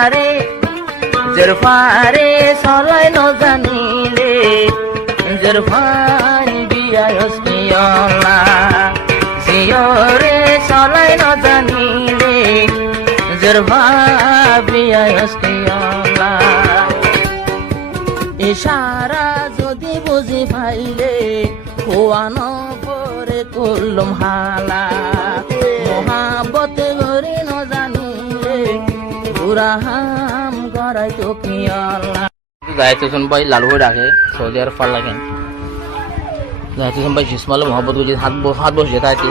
আরে জরফারে সলাই নজানিলে জরফান বিয়ায়স কিয়লা জিয়রে সলাই নজানিলে জরফা বিয়ায়স কিয়লা ইশারা যদি বুঝি পাইলে খোয়ানো পরে করলুম হালা মহাবতে গরি নজানিলে বুড়াহাম গড়াই তো কিয়লা যাইতে শুন ভাই লালু ডাকে সৌদি আরব পার লাগেন যাইতে শুন ভাই জিসমাল মোহাম্মদ বুঝি হাত বসে যাইতে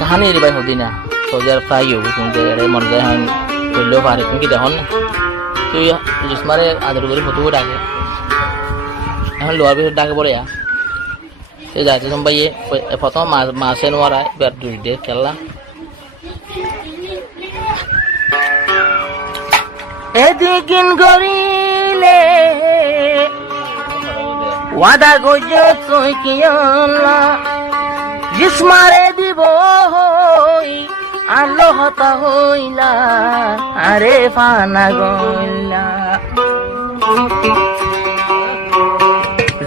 কাহানি রে ভাই হদি না সৌদি আরব প্রায় হবো কিন্তু মন যায় হয় করলেও পারে তুমি কি দেখুন না তুই জিসমারে আদর করে ফটো ডাকে এখন লোয়ার ভিতর ডাকে পড়ে তুই যাইতে শুন ভাই প্রথম মাসে নোয়ারায় এবার 2 ডে খেললা এদিকিন গরিলে ওয়াদা গজো তুই কিয়লা জিসমারে দিব হই আলো হতা হইলা আরে ফানা গইলা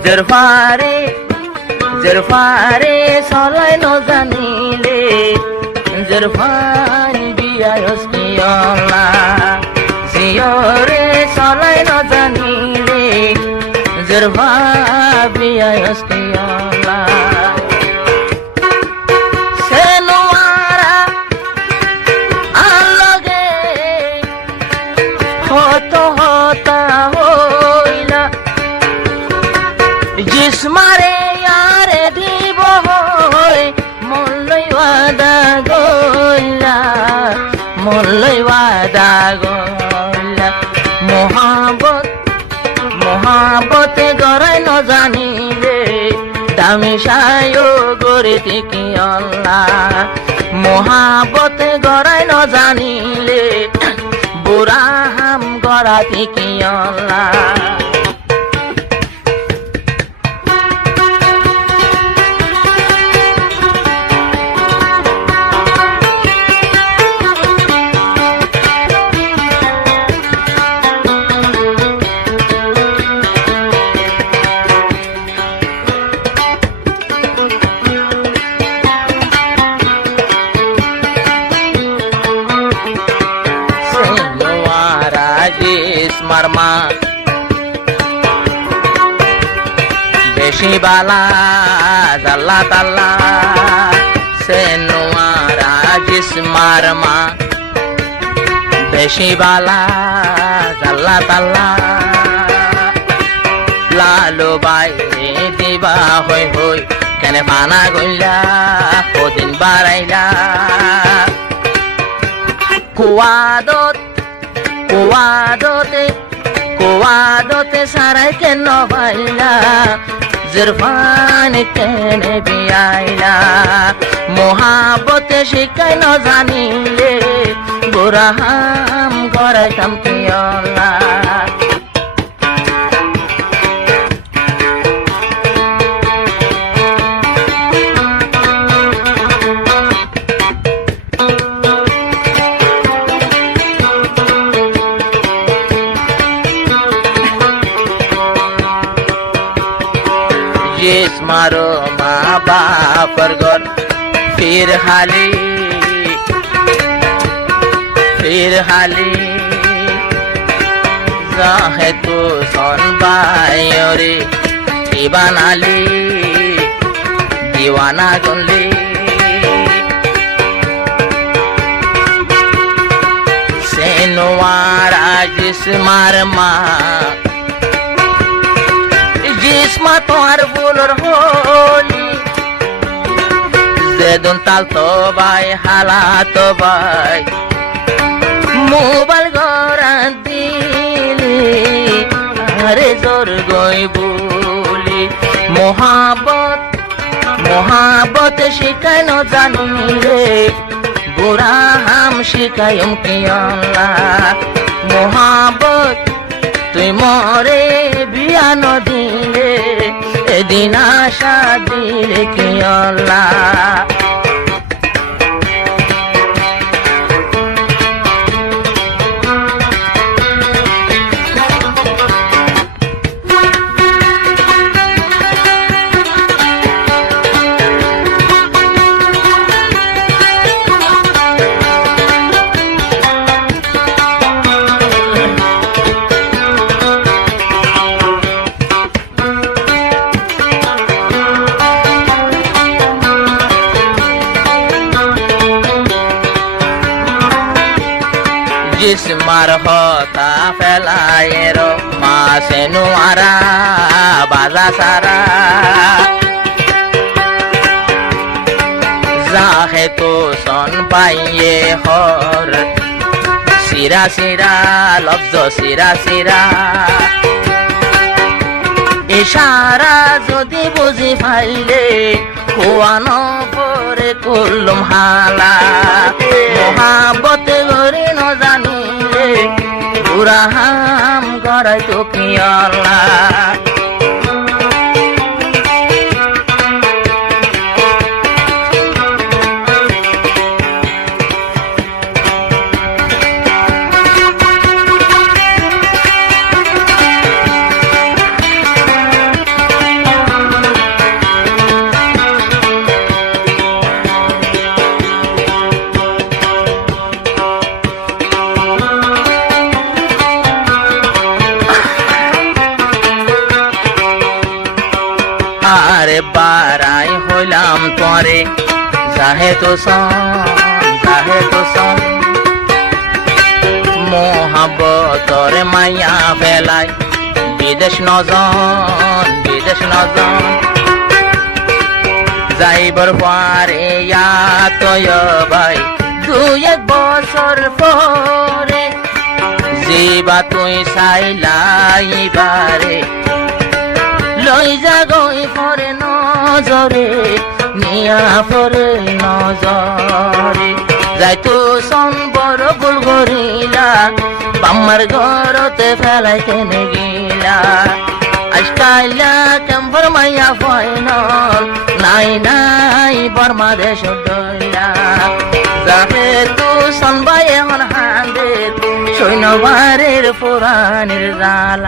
জরফারে সলাই নজানিলে জরফান বিয়ায়স কিয়লা জিয়রে সলাই নজানিলে জরফা বিয়ায়স কিয়লা সেনোয়ারা আলগে হতা হইলা জিসমারে ইয়ারে দিব হই মল্লই ওয়াদা গইলা মল্লই ওয়াদা গইলা মহাবতে গড়াই নজানিলে দামি সায়ো গড়িতে কিয়লা মহাবতে গড়াই নজানিলে বুড়াহাম গড়াতে কিয়লা মারমা বেশি বালা জাল্লা তাল্লা সে নোয়ারা জিস মারমা বেশি বালা জাল্লা তাল্লা লালু বাই দিবা হই হই কেনে পানা গইলা কদিন বাড়াইলা কুয়াদতে সারাই কেন বাইলা জরফান কেনে বিয়াইলা মহাবতে শিখাই নজানিলে বুড়াহাম গড়াইতাম কিয়লা जिस्मारो माँ बापर घर फिर हाली जाहे तू सोन बायोरे दीवानाली दीवाना गुनली सेनुवारा जिस्मार माँ जिस्मा तोर बुलर होली जेदुन ताल तो बाय हाला तो बाय मोबाइल गरान दिली अरे जोर गई बोली मोहब्बत शिकाय न जानिले बुरा हम शिकायम कियला मोहब्बत তুই মরে বিয়া নদিলে এদিন আশা দিলে কিয়লা মার হতা ফেলায়ের মাসে নোয়ারা বাজা সারা যাহে তো সন পাইয়ে হর সিরা সিরা লব্জ সিরা সিরা ইশারা যদি বুঝি ফাইলে কোয়ানো পরে করলুম হালা মহাবতে গরি ন জানিলে বুড়াহাম গড়াই তো কিয়লা আরে বারাই হইলাম তোরে যাহে তো সন মোহাবতর মাইয়া ফেলাই বিদেশ নজন যাইবার পারে তয় ভাই 2-1 বছর পরে জিবা তুই চাইলাইবারে লই যাগই পরে নজরে নিয়া পরে নজরে যাইতো সন বড় ভুল করিলা বাম্মার ঘরতে ফেলাই কেনে গিলা আজকাইলা কেম্বর মাইয়া ফাইনল নাই বর্মা দেশ ডইলা যাবে তো সন বাই এখন হান্দের সৈন্যবারের পুরাণের জালা